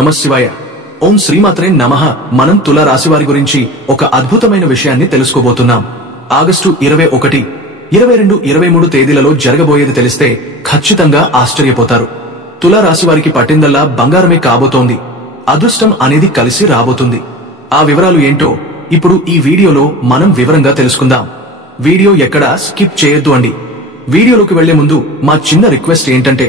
నమశివాయ. ఓం శ్రీమాత్రే నమః. మనం తులా రాశివారి గురించి ఒక అద్భుతమైన విషయాన్ని తెలుసుకోబోతున్నాం. ఆగస్టు 21, 22, 23 తేదీలలో జరగబోయేది తెలిస్తే ఖచ్చితంగా ఆశ్చర్యపోతారు. తులా రాశివారికి పట్టిందల్లా బంగారమే కాబోతోంది. అదృష్టం అనేది కలిసి రాబోతుంది. ఆ వివరాలు ఏంటో ఇప్పుడు ఈ వీడియోలో మనం వివరంగా తెలుసుకుందాం. వీడియో ఎక్కడా స్కిప్ చేయొద్దు అండి. వీడియోలోకి వెళ్లే ముందు మా చిన్న రిక్వెస్ట్ ఏంటంటే,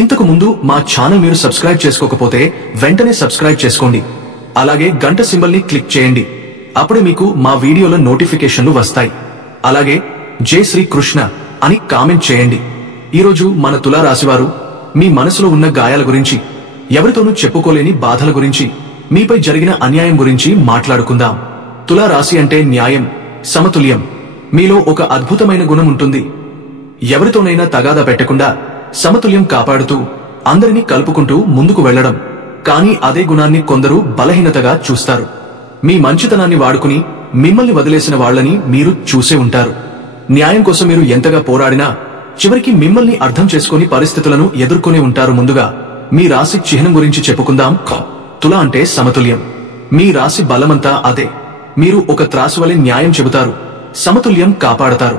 ఇంతకు ముందు మా ఛానల్ మీరు సబ్స్క్రైబ్ చేసుకోకపోతే వెంటనే సబ్స్క్రైబ్ చేసుకోండి. అలాగే గంట సింబల్ ని క్లిక్ చేయండి. అప్పుడే మీకు మా వీడియోల నోటిఫికేషన్లు వస్తాయి. అలాగే జై శ్రీ కృష్ణ అని కామెంట్ చేయండి. ఈరోజు మన తులా రాశివారు మీ మనసులో ఉన్న గాయాల గురించి, ఎవరితోనూ చెప్పుకోలేని బాధల గురించి, మీపై జరిగిన అన్యాయం గురించి మాట్లాడుకుందాం. తులా రాశి అంటే న్యాయం, సమతుల్యం. మీలో ఒక అద్భుతమైన గుణం ఉంటుంది. ఎవరితోనైనా తగాదా పెట్టకుండా సమతుల్యం కాపాడుతూ అందరినీ కలుపుకుంటూ ముందుకు వెళ్లడం. కానీ అదే గుణాన్ని కొందరు బలహీనతగా చూస్తారు. మీ మంచితనాన్ని వాడుకుని మిమ్మల్ని వదిలేసిన వాళ్లని మీరు చూసే ఉంటారు. న్యాయం కోసం మీరు ఎంతగా పోరాడినా చివరికి మిమ్మల్ని అర్థం చేసుకుని పరిస్థితులను ఎదుర్కొనే ఉంటారు. ముందుగా మీ రాశి చిహ్నం గురించి చెప్పుకుందాం. తుల అంటే సమతుల్యం. మీ రాశి బలమంతా అదే. మీరు ఒక త్రాసు వలె న్యాయం చెబుతారు, సమతుల్యం కాపాడతారు.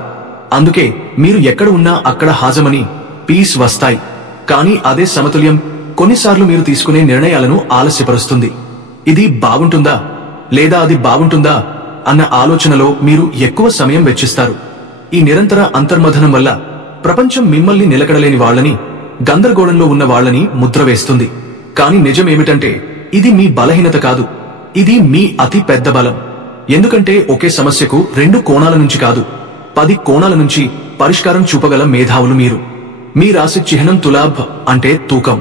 అందుకే మీరు ఎక్కడ ఉన్నా అక్కడ హాజమని పీస్ వస్తాయి. కానీ అదే సమతుల్యం కొన్నిసార్లు మీరు తీసుకునే నిర్ణయాలను ఆలస్యపరుస్తుంది. ఇది బాగుంటుందా లేదా అది బాగుంటుందా అన్న ఆలోచనలో మీరు ఎక్కువ సమయం వెచ్చిస్తారు. ఈ నిరంతర అంతర్మథనం వల్ల ప్రపంచం మిమ్మల్ని నిలకడలేని వాళ్లని, గందరగోళంలో ఉన్న వాళ్లని ముద్ర వేస్తుంది. కానీ నిజమేమిటంటే ఇది మీ బలహీనత కాదు, ఇది మీ అతి పెద్ద బలం. ఎందుకంటే ఒకే సమస్యకు 2 కోణాల నుంచి కాదు, 10 కోణాల నుంచి పరిష్కారం చూపగల మేధావులు మీరు. మీ రాశి చిహ్నం తులాభ్ అంటే తూకం.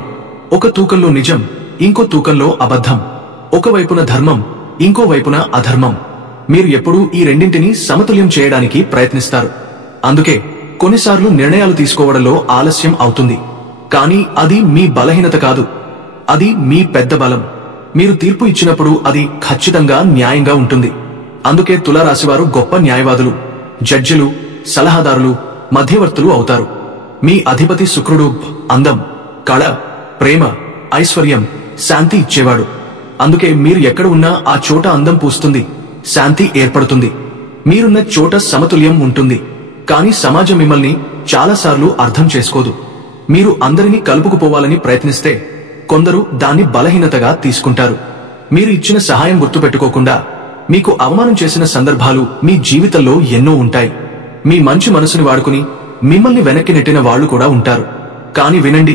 ఒక తూకంలో నిజం, ఇంకో తూకంలో అబద్ధం. ఒకవైపున ధర్మం, ఇంకో వైపున అధర్మం. మీరు ఎప్పుడూ ఈ రెండింటినీ సమతుల్యం చేయడానికి ప్రయత్నిస్తారు. అందుకే కొన్నిసార్లు నిర్ణయాలు తీసుకోవడంలో ఆలస్యం అవుతుంది. కానీ అది మీ బలహీనత కాదు, అది మీ పెద్ద బలం. మీరు తీర్పు ఇచ్చినప్పుడు అది ఖచ్చితంగా న్యాయంగా ఉంటుంది. అందుకే తులా రాశివారు గొప్ప న్యాయవాదులు, జడ్జిలు, సలహాదారులు, మధ్యవర్తులు అవుతారు. మీ అధిపతి శుక్రుడు అందం, కళ, ప్రేమ, ఐశ్వర్యం, శాంతి ఇచ్చేవాడు. అందుకే మీరు ఎక్కడ ఉన్నా ఆ చోట అందం పూస్తుంది, శాంతి ఏర్పడుతుంది. మీరున్న చోట సమతుల్యం ఉంటుంది. కానీ సమాజం మిమ్మల్ని చాలాసార్లు అర్థం చేసుకోదు. మీరు అందరినీ కలుపుకుపోవాలని ప్రయత్నిస్తే కొందరు దాన్ని బలహీనతగా తీసుకుంటారు. మీరు ఇచ్చిన సహాయం గుర్తుపెట్టుకోకుండా మీకు అవమానం చేసిన సందర్భాలు మీ జీవితంలో ఎన్నో ఉంటాయి. మీ మంచి మనసుని వాడుకుని మిమ్మల్ని వెనక్కి నెట్టిన వాళ్లు కూడా ఉంటారు. కానీ వినండి,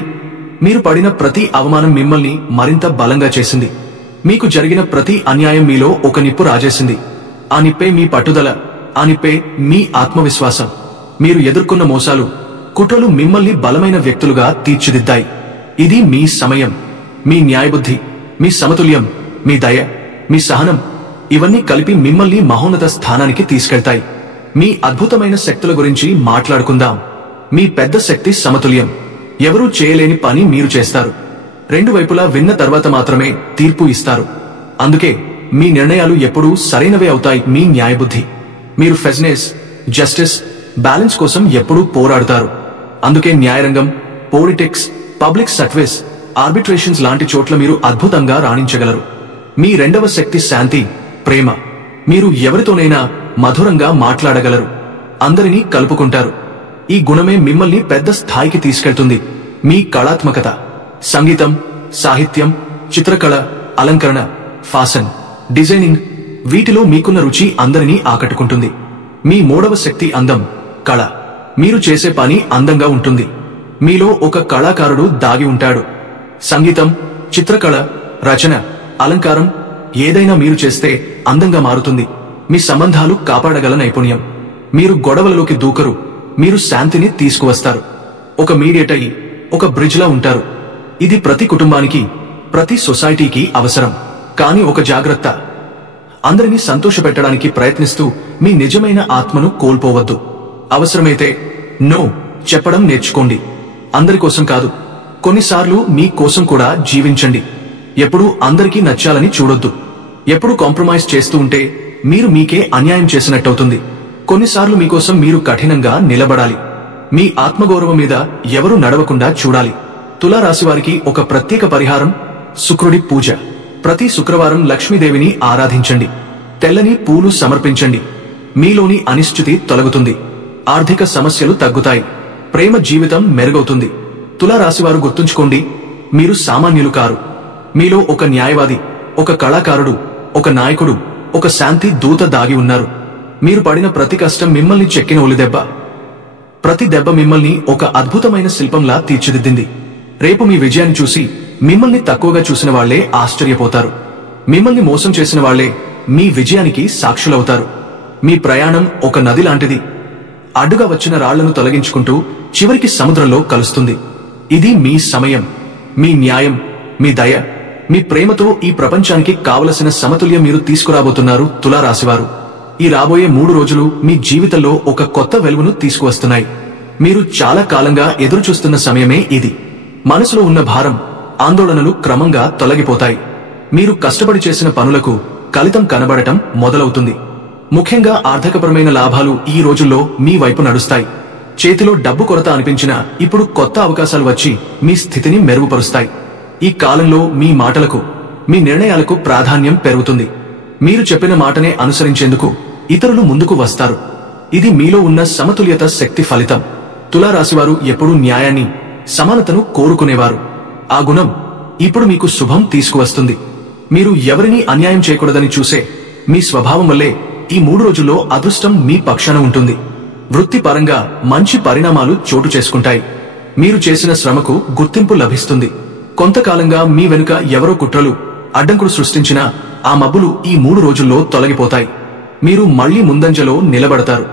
మీరు పడిన ప్రతి అవమానం మిమ్మల్ని మరింత బలంగా చేసింది. మీకు జరిగిన ప్రతి అన్యాయం మీలో ఒక నిప్పు రాజేసింది. ఆ నిప్పే మీ పట్టుదల, ఆ నిప్పే మీ ఆత్మవిశ్వాసం. మీరు ఎదుర్కొన్న మోసాలు, కుట్రలు మిమ్మల్ని బలమైన వ్యక్తులుగా తీర్చిదిద్దాయి. ఇది మీ సమయం. మీ న్యాయబుద్ధి, మీ సమతుల్యం, మీ దయ, మీ సహనం ఇవన్నీ కలిపి మిమ్మల్ని మహోన్నత స్థానానికి తీసుకెళ్తాయి. మీ అద్భుతమైన శక్తుల గురించి మాట్లాడుకుందాం. మీ పెద్ద శక్తి సమతుల్యం. ఎవరూ చేయలేని పని మీరు చేస్తారు. 2 వైపులా విన్న తర్వాత మాత్రమే తీర్పు ఇస్తారు. అందుకే మీ నిర్ణయాలు ఎప్పుడూ సరైనవే అవుతాయి. మీ న్యాయబుద్ధి. మీరు ఫెర్నెస్, జస్టిస్, బ్యాలెన్స్ కోసం ఎప్పుడూ పోరాడుతారు. అందుకే న్యాయరంగం, పాలిటిక్స్, పబ్లిక్ సర్వీస్, ఆర్బిట్రేషన్స్ లాంటి చోట్ల మీరు అద్భుతంగా రాణించగలరు. మీ 2వ శక్తి శాంతి, ప్రేమ. మీరు ఎవరితోనైనా మధురంగా మాట్లాడగలరు, అందరినీ కలుపుకుంటారు. ఈ గుణమే మిమ్మల్ని పెద్ద స్థాయికి తీసుకెళ్తుంది. మీ కళాత్మకత, సంగీతం, సాహిత్యం, చిత్రకళ, అలంకరణ, ఫ్యాషన్, డిజైనింగ్ వీటిలో మీకున్న రుచి అందరినీ ఆకట్టుకుంటుంది. మీ 3వ శక్తి అందం, కళ. మీరు చేసే పని అందంగా ఉంటుంది. మీలో ఒక కళాకారుడు దాగి ఉంటాడు. సంగీతం, చిత్రకళ, రచన, అలంకారం ఏదైనా మీరు చేస్తే అందంగా మారుతుంది. మీ సంబంధాలు కాపాడగల నైపుణ్యం. మీరు గొడవలలోకి దూకరు, మీరు శాంతిని తీసుకువస్తారు. ఒక మీడియేటర్ అయి ఒక బ్రిడ్జ్ లా ఉంటారు. ఇది ప్రతి కుటుంబానికి, ప్రతి సొసైటీకి అవసరం. కానీ ఒక జాగ్రత్త, అందరినీ సంతోషపెట్టడానికి ప్రయత్నిస్తూ మీ నిజమైన ఆత్మను కోల్పోవద్దు. అవసరమైతే నో చెప్పడం నేర్చుకోండి. అందరి కోసం కాదు, కొన్నిసార్లు మీ కోసం కూడా జీవించండి. ఎప్పుడూ అందరికీ నచ్చాలని చూడొద్దు. ఎప్పుడు కాంప్రమైజ్ చేస్తూ ఉంటే మీరు మీకే అన్యాయం చేసినట్టవుతుంది. కొన్నిసార్లు మీకోసం మీరు కఠినంగా నిలబడాలి. మీ ఆత్మగౌరవం మీద ఎవరు నడవకుండా చూడాలి. తులా రాశివారికి ఒక ప్రత్యేక పరిహారం శుక్రుడి పూజ. ప్రతి శుక్రవారం లక్ష్మీదేవిని ఆరాధించండి. తెల్లని పూలు సమర్పించండి. మీలోని అనిశ్చితి తొలగుతుంది. ఆర్థిక సమస్యలు తగ్గుతాయి. ప్రేమ జీవితం మెరుగవుతుంది. తులారాశివారు గుర్తుంచుకోండి, మీరు సామాన్యులు కారు. మీలో ఒక న్యాయవాది, ఒక కళాకారుడు, ఒక నాయకుడు, ఒక శాంతి దూత దాగి ఉన్నారు. మీరు పడిన ప్రతి కష్టం మిమ్మల్ని చెక్కిన ఒలిదెబ్బ. ప్రతి దెబ్బ మిమ్మల్ని ఒక అద్భుతమైన శిల్పంలా తీర్చిదిద్దింది. రేపు మీ విజయాన్ని చూసి మిమ్మల్ని తక్కువగా చూసిన వాళ్లే ఆశ్చర్యపోతారు. మిమ్మల్ని మోసం చేసిన వాళ్లే మీ విజయానికి సాక్షులవుతారు. మీ ప్రయాణం ఒక నది లాంటిది. అడ్డుగా వచ్చిన రాళ్లను తొలగించుకుంటూ చివరికి సముద్రంలో కలుస్తుంది. ఇది మీ సమయం. మీ న్యాయం, మీ దయ, మీ ప్రేమతో ఈ ప్రపంచానికి కావలసిన సమతుల్యం మీరు తీసుకురాబోతున్నారు తులారాశివారు. ఈ రాబోయే 3 రోజులు మీ జీవితంలో ఒక కొత్త వెలుగును తీసుకువస్తున్నాయి. మీరు చాలా కాలంగా ఎదురుచూస్తున్న సమయమే ఇది. మనసులో ఉన్న భారం, ఆందోళనలు క్రమంగా తొలగిపోతాయి. మీరు కష్టపడి చేసిన పనులకు ఫలితం కనబడటం మొదలవుతుంది. ముఖ్యంగా ఆర్థికపరమైన లాభాలు ఈ రోజుల్లో మీ వైపు నడుస్తాయి. చేతిలో డబ్బు కొరత అనిపించినా ఇప్పుడు కొత్త అవకాశాలు వచ్చి మీ స్థితిని మెరుగుపరుస్తాయి. ఈ కాలంలో మీ మాటలకు, మీ నిర్ణయాలకు ప్రాధాన్యం పెరుగుతుంది. మీరు చెప్పిన మాటనే అనుసరించేందుకు ఇతరులు ముందుకు వస్తారు. ఇది మీలో ఉన్న సమతుల్యత శక్తి ఫలితం. తులారాశివారు ఎప్పుడూ న్యాయాన్ని, సమానతను కోరుకునేవారు. ఆ గుణం ఇప్పుడు మీకు శుభం తీసుకువస్తుంది. మీరు ఎవరినీ అన్యాయం చేయకూడదని చూసే మీ స్వభావం వల్లే ఈ 3 రోజుల్లో అదృష్టం మీ పక్షాన ఉంటుంది. వృత్తిపరంగా మంచి పరిణామాలు చోటు చేసుకుంటాయి. మీరు చేసిన శ్రమకు గుర్తింపు లభిస్తుంది. కొంతకాలంగా మీ వెనుక ఎవరో కుట్రలు, అడ్డంకులు సృష్టించినా ఆ మబ్బులు ఈ 3 రోజుల్లో తొలగిపోతాయి. మీరు మళ్లీ ముందంజలో నిలబడతారు.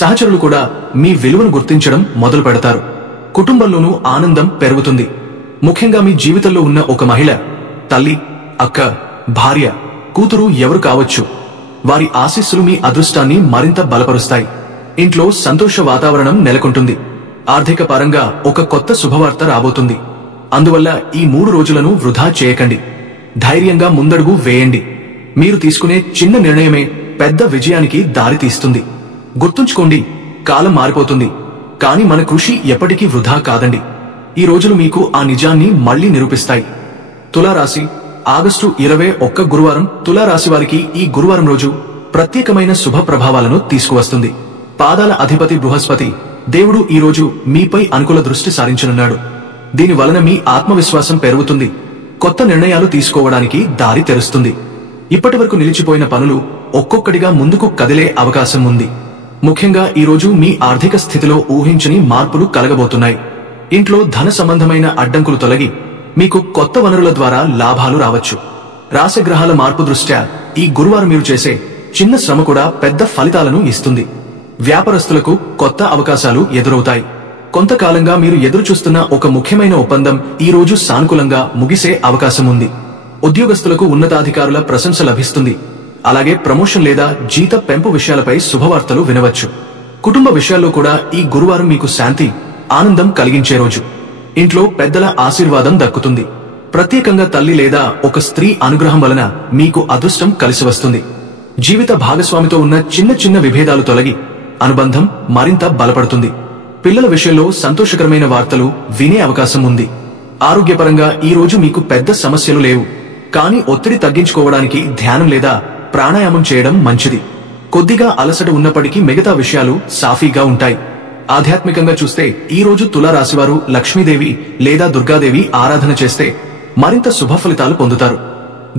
సహచరులు కూడా మీ విలువను గుర్తించడం మొదలు పెడతారు. కుటుంబంలోనూ ఆనందం పెరుగుతుంది. ముఖ్యంగా మీ జీవితంలో ఉన్న ఒక మహిళ, తల్లి, అక్క, భార్య, కూతురు ఎవరు కావచ్చు, వారి ఆశీస్సులు మీ అదృష్టాన్ని మరింత బలపరుస్తాయి. ఇంట్లో సంతోష వాతావరణం నెలకొంటుంది. ఆర్థిక పరంగా ఒక కొత్త శుభవార్త రాబోతుంది. అందువల్ల ఈ 3 రోజులను వృధా చేయకండి. ధైర్యంగా ముందడుగు వేయండి. మీరు తీసుకునే చిన్న నిర్ణయమే పెద్ద విజయానికి దారి తీస్తుంది. గుర్తుంచుకోండి, కాలం మారిపోతుంది, కానీ మన కృషి ఎప్పటికీ వృధా కాదండి. ఈ రోజులు మీకు ఆ నిజాన్ని మళ్లీ నిరూపిస్తాయి. తులారాశి ఆగస్టు 21 గురువారం. తులారాశి వారికి ఈ గురువారం రోజు ప్రత్యేకమైన శుభ ప్రభావాలను తీసుకువస్తుంది. పాదాల అధిపతి బృహస్పతి దేవుడు ఈ రోజు మీపై అనుకూల దృష్టి సారించనున్నాడు. దీని వలన మీ ఆత్మవిశ్వాసం పెరుగుతుంది. కొత్త నిర్ణయాలు తీసుకోవడానికి దారి తెరుస్తుంది. ఇప్పటివరకు నిలిచిపోయిన పనులు ఒక్కొక్కటిగా ముందుకు కదిలే అవకాశం ఉంది. ముఖ్యంగా ఈ రోజు మీ ఆర్థిక స్థితిలో ఊహించని మార్పులు కలగబోతున్నాయి. ఇంట్లో ధన సంబంధమైన అడ్డంకులు తొలగి మీకు కొత్త వనరుల ద్వారా లాభాలు రావచ్చు. రాశిగ్రహాల మార్పు దృష్ట్యా ఈ గురువారం మీరు చేసే చిన్న శ్రమ కూడా పెద్ద ఫలితాలను ఇస్తుంది. వ్యాపారస్తులకు కొత్త అవకాశాలు ఎదురవుతాయి. కొంతకాలంగా మీరు ఎదురుచూస్తున్న ఒక ముఖ్యమైన ఒప్పందం ఈ రోజు సానుకూలంగా ముగిసే అవకాశం ఉంది. ఉద్యోగస్తులకు ఉన్నతాధికారుల ప్రశంస లభిస్తుంది. అలాగే ప్రమోషన్ లేదా జీత పెంపు విషయాలపై శుభవార్తలు వినవచ్చు. కుటుంబ విషయాల్లో కూడా ఈ గురువారం మీకు శాంతి, ఆనందం కలిగించే రోజు. ఇంట్లో పెద్దల ఆశీర్వాదం దక్కుతుంది. ప్రత్యేకంగా తల్లి లేదా ఒక స్త్రీ అనుగ్రహం వలన మీకు అదృష్టం కలిసి వస్తుంది. జీవిత భాగస్వామితో ఉన్న చిన్న చిన్న విభేదాలు తొలగి అనుబంధం మరింత బలపడుతుంది. పిల్లల విషయంలో సంతోషకరమైన వార్తలు వినే అవకాశం ఉంది. ఆరోగ్యపరంగా ఈ రోజు మీకు పెద్ద సమస్యలు లేవు, కానీ ఒత్తిడి తగ్గించుకోవడానికి ధ్యానం లేదా ప్రాణాయామం చేయడం మంచిది. కొద్దిగా అలసట ఉన్నప్పటికీ మిగతా విషయాలు సాఫీగా ఉంటాయి. ఆధ్యాత్మికంగా చూస్తే ఈ రోజు తులారాశివారు లక్ష్మీదేవి లేదా దుర్గాదేవి ఆరాధన చేస్తే మరింత శుభ ఫలితాలు పొందుతారు.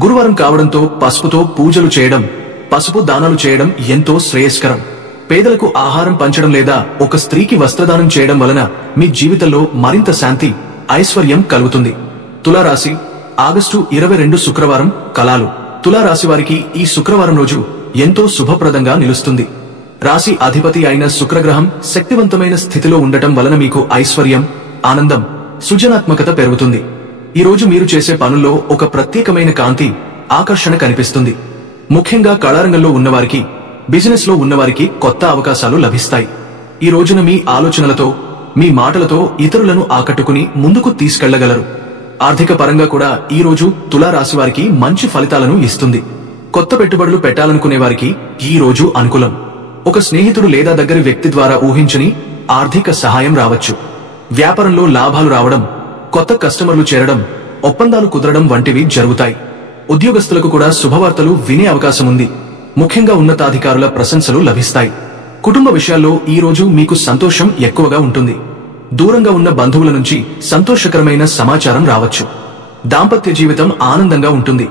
గురువారం కావడంతో పసుపుతో పూజలు చేయడం, పసుపు దానాలు చేయడం ఎంతో శ్రేయస్కరం. పేదలకు ఆహారం పంచడం లేదా ఒక స్త్రీకి వస్త్రదానం చేయడం వలన మీ జీవితంలో మరింత శాంతి, ఐశ్వర్యం కలుగుతుంది. తులారాశి ఆగస్టు 22 శుక్రవారం. కలాలు తులారాశి వారికి ఈ శుక్రవారం రోజు ఎంతో శుభప్రదంగా నిలుస్తుంది. రాశి అధిపతి అయిన శుక్రగ్రహం శక్తివంతమైన స్థితిలో ఉండటం వలన మీకు ఐశ్వర్యం, ఆనందం, సృజనాత్మకత పెరుగుతుంది. ఈ రోజు మీరు చేసే పనుల్లో ఒక ప్రత్యేకమైన కాంతి, ఆకర్షణ కనిపిస్తుంది. ముఖ్యంగా కళారంగంలో ఉన్నవారికి, బిజినెస్ లో ఉన్నవారికి కొత్త అవకాశాలు లభిస్తాయి. ఈ రోజున మీ ఆలోచనలతో, మీ మాటలతో ఇతరులను ఆకట్టుకుని ముందుకు తీసుకెళ్లగలరు. ఆర్థిక పరంగా కూడా ఈ రోజు తులారాశి వారికి మంచి ఫలితాలను ఇస్తుంది. కొత్త పెట్టుబడులు పెట్టాలనుకునే వారికి ఈ రోజు అనుకూలం. ఒక స్నేహితుడు లేదా దగ్గరి వ్యక్తి ద్వారా ఊహించని ఆర్థిక సహాయం రావచ్చు. వ్యాపారంలో లాభాలు రావడం, కొత్త కస్టమర్లు చేరడం, ఒప్పందాలు కుదరడం వంటివి జరుగుతాయి. ఉద్యోగస్తులకు కూడా శుభవార్తలు వినే అవకాశముంది. ముఖ్యంగా ఉన్నతాధికారుల ప్రశంసలు లభిస్తాయి. కుటుంబ విషయాల్లో ఈ రోజు మీకు సంతోషం ఎక్కువగా ఉంటుంది. దూరంగా ఉన్న బంధువుల నుంచి సంతోషకరమైన సమాచారం రావచ్చు. దాంపత్య జీవితం ఆనందంగా ఉంటుంది.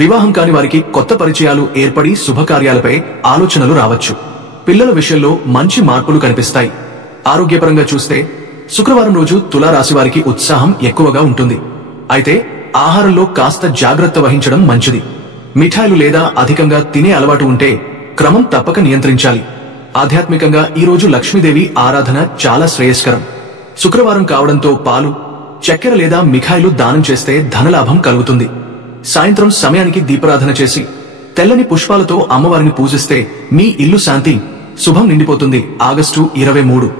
వివాహం కాని వారికి కొత్త పరిచయాలు ఏర్పడి శుభకార్యాలపై ఆలోచనలు రావచ్చు. పిల్లల విషయంలో మంచి మార్పులు కనిపిస్తాయి. ఆరోగ్యపరంగా చూస్తే శుక్రవారం రోజు తులారాశి వారికి ఉత్సాహం ఎక్కువగా ఉంటుంది. అయితే ఆహారంలో కాస్త జాగ్రత్త వహించడం మంచిది. మిఠాయిలు లేదా అధికంగా తినే అలవాటు ఉంటే క్రమం తప్పక నియంత్రించాలి. ఆధ్యాత్మికంగా ఈ రోజు లక్ష్మీదేవి ఆరాధన చాలా శ్రేయస్కరం. శుక్రవారం కావడంతో పాలు, చక్కెర లేదా మిఠాయిలు దానం చేస్తే ధనలాభం కలుగుతుంది. సాయంత్రం సమయానికి దీపారాధన చేసి తెల్లని పుష్పాలతో అమ్మవారిని పూజిస్తే మీ ఇల్లు శాంతి, శుభం నిండిపోతుంది. ఆగస్టు 23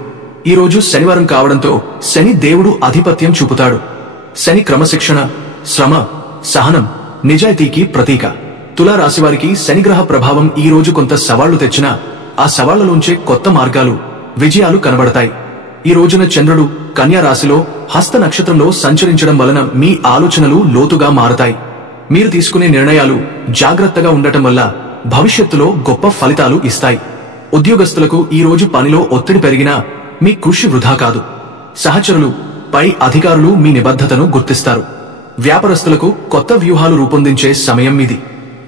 ఈ రోజు శనివారం కావడంతో శని దేవుడు ఆధిపత్యం చూపుతాడు. శని క్రమశిక్షణ, శ్రమ, సహనం, నిజాయితీకి ప్రతీక. తులారాశివారికి శనిగ్రహ ప్రభావం ఈ రోజు కొంత సవాళ్లు తెచ్చినా ఆ సవాళ్లలోంచే కొత్త మార్గాలు, విజయాలు కనబడతాయి. ఈ రోజున చంద్రుడు కన్యా రాశిలో హస్త నక్షత్రంలో సంచరించడం వలన మీ ఆలోచనలు లోతుగా మారతాయి. మీరు తీసుకునే నిర్ణయాలు జాగ్రత్తగా ఉండటం వల్ల భవిష్యత్తులో గొప్ప ఫలితాలు ఇస్తాయి. ఉద్యోగస్తులకు ఈ రోజు పనిలో ఒత్తిడి పెరిగినా మీ కృషి వృధా కాదు. సహచరులు, పై అధికారులు మీ నిబద్ధతను గుర్తిస్తారు. వ్యాపారస్తులకు కొత్త వ్యూహాలు రూపొందించే సమయం ఇది.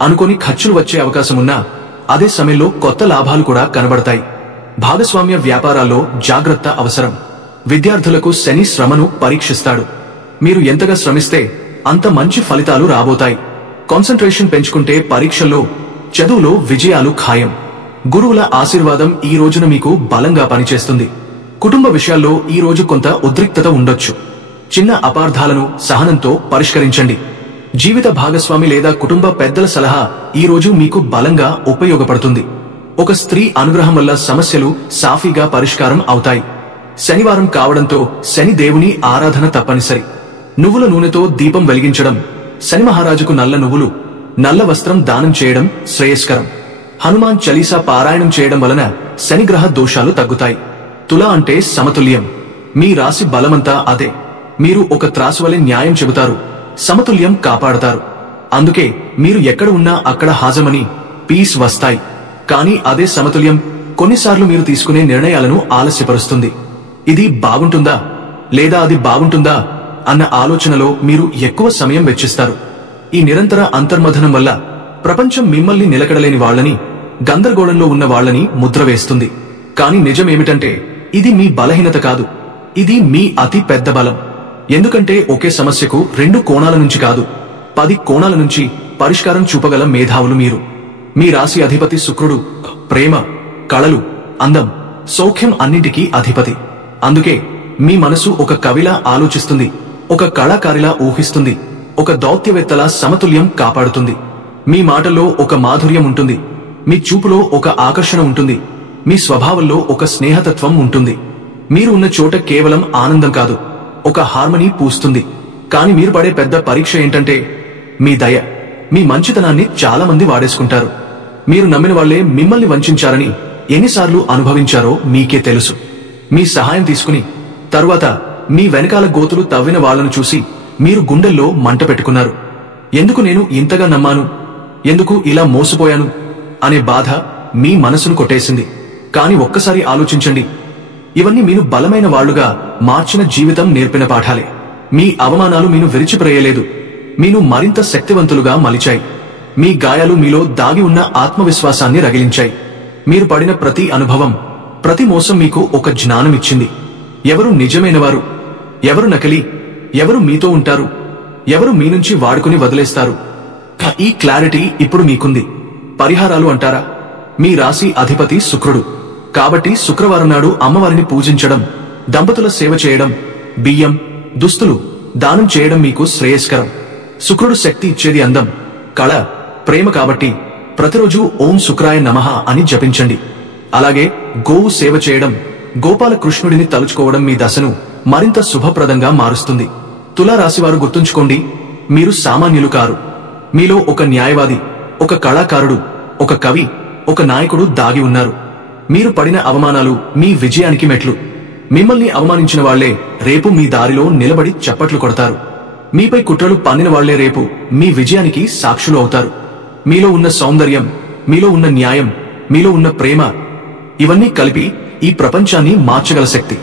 అనుకోని ఖర్చులు వచ్చే అవకాశమున్నా అదే సమయంలో కొత్త లాభాలు కూడా కనబడతాయి. భాగస్వామ్య వ్యాపారాల్లో జాగ్రత్త అవసరం. విద్యార్థులకు శని శ్రమను పరీక్షిస్తాడు. మీరు ఎంతగా శ్రమిస్తే అంత మంచి ఫలితాలు రాబోతాయి. కాన్సంట్రేషన్ పెంచుకుంటే పరీక్షల్లో, చదువులో విజయాలు ఖాయం. గురువుల ఆశీర్వాదం ఈ రోజున మీకు బలంగా పనిచేస్తుంది. కుటుంబ విషయాల్లో ఈ రోజు కొంత ఉద్రిక్తత ఉండొచ్చు. చిన్న అపార్థాలను సహనంతో పరిష్కరించండి. జీవిత భాగస్వామి లేదా కుటుంబ పెద్దల సలహా ఈ రోజు మీకు బలంగా ఉపయోగపడుతుంది. ఒక స్త్రీ అనుగ్రహం వల్ల సమస్యలు సాఫీగా పరిష్కారం అవుతాయి. శనివారం కావడంతో శని దేవుని ఆరాధన తప్పనిసరి. నువ్వుల నూనెతో దీపం వెలిగించడం, శని మహారాజుకు నల్ల నువ్వులు, నల్ల వస్త్రం దానం చేయడం శ్రేయస్కరం. హనుమాన్ చలీసా పారాయణం చేయడం వలన శనిగ్రహ దోషాలు తగ్గుతాయి. తుల అంటే సమతుల్యం. మీ రాశి బలమంతా అదే. మీరు ఒక త్రాసు వలె న్యాయం చెబుతారు, సమతుల్యం కాపాడతారు. అందుకే మీరు ఎక్కడ ఉన్నా అక్కడ హాజమని పీస్ వస్తాయి. కానీ అదే సమతుల్యం కొన్నిసార్లు మీరు తీసుకునే నిర్ణయాలను ఆలస్యపరుస్తుంది. ఇది బాగుంటుందా లేదా అది బాగుంటుందా అన్న ఆలోచనలో మీరు ఎక్కువ సమయం వెచ్చిస్తారు. ఈ నిరంతర అంతర్మథనం వల్ల ప్రపంచం మిమ్మల్ని నిలకడలేని వాళ్లని, గందరగోళంలో ఉన్న వాళ్లని ముద్ర వేస్తుంది. కాని నిజమేమిటంటే ఇది మీ బలహీనత కాదు, ఇది మీ అతి పెద్ద బలం. ఎందుకంటే ఒకే సమస్యకు 2 కోణాల నుంచి కాదు, 10 కోణాల నుంచి పరిష్కారం చూపగల మేధావులు మీరు. మీ రాశి అధిపతి శుక్రుడు ప్రేమ, కళలు, అందం, సౌఖ్యం అన్నింటికీ అధిపతి. అందుకే మీ మనసు ఒక కవిలా ఆలోచిస్తుంది, ఒక కళాకారిలా ఊహిస్తుంది, ఒక దౌత్యవేత్తలా సమతుల్యం కాపాడుతుంది. మీ మాటల్లో ఒక మాధుర్యం ఉంటుంది, మీ చూపులో ఒక ఆకర్షణ ఉంటుంది, మీ స్వభావంలో ఒక స్నేహతత్వం ఉంటుంది. మీరు ఉన్న చోట కేవలం ఆనందం కాదు, ఒక హార్మనీ పూస్తుంది. కాని మీరు పడే పెద్ద పరీక్ష ఏంటంటే మీ దయ. మీ మంచితనాన్ని చాలా మంది వాడేసుకుంటారు. మీరు నమ్మిన వాళ్లే మిమ్మల్ని వంచారని ఎన్నిసార్లు అనుభవించారో మీకే తెలుసు. మీ సహాయం తీసుకుని తరువాత మీ వెనకాల గోతులు తవ్విన వాళ్లను చూసి మీరు గుండెల్లో మంట పెట్టుకున్నారు. ఎందుకు నేను ఇంతగా నమ్మాను, ఎందుకు ఇలా మోసపోయాను అనే బాధ మీ మనసును కొట్టేసింది. కాని ఒక్కసారి ఆలోచించండి, ఇవన్నీ మీను బలమైన వాళ్లుగా మార్చిన జీవితం నేర్పిన పాఠాలే. మీ అవమానాలు మీను విరిచిప్రేయలేదు, మీను మరింత శక్తివంతులుగా మలిచాయి. మీ గాయాలు మీలో దాగి ఉన్న ఆత్మవిశ్వాసాన్ని రగిలించాయి. మీరు పడిన ప్రతి అనుభవం, ప్రతి మోసం మీకు ఒక జ్ఞానమిచ్చింది. ఎవరు నిజమైనవారు, ఎవరు నకిలీ, ఎవరు మీతో ఉంటారు, ఎవరు మీ నుంచి వాడుకుని వదిలేస్తారు, ఈ క్లారిటీ ఇప్పుడు మీకుంది. పరిహారాలు అంటారా? మీ రాశి అధిపతి శుక్రుడు కాబట్టి శుక్రవారం నాడు అమ్మవారిని పూజించడం, దంపతుల సేవ చేయడం, బియ్యం, దుస్తులు దానం చేయడం మీకు శ్రేయస్కరం. శుక్రుడు శక్తి ఇచ్చేది అందం, కళ, ప్రేమ కాబట్టి ప్రతిరోజు ఓం శుక్రాయ నమః అని జపించండి. అలాగే గోవు సేవ చేయడం, గోపాలకృష్ణుడిని తలుచుకోవడం మీ దశను మరింత శుభప్రదంగా మారుస్తుంది. తులారాశివారు గుర్తుంచుకోండి, మీరు సామాన్యులు కారు. మీలో ఒక న్యాయవాది, ఒక కళాకారుడు, ఒక కవి, ఒక నాయకుడు దాగి ఉన్నారు. మీరు పడిన అవమానాలు మీ విజయానికి మెట్లు. మిమ్మల్ని అవమానించిన వాళ్లే రేపు మీ దారిలో నిలబడి చప్పట్లు కొడతారు. మీపై కుట్రలు పన్నిన వాళ్లే రేపు మీ విజయానికి సాక్షులు అవుతారు. మీలో ఉన్న సౌందర్యం, మీలో ఉన్న న్యాయం, మీలో ఉన్న ప్రేమ, ఇవన్నీ కలిపి ఈ ప్రపంచాన్ని మార్చగల శక్తి.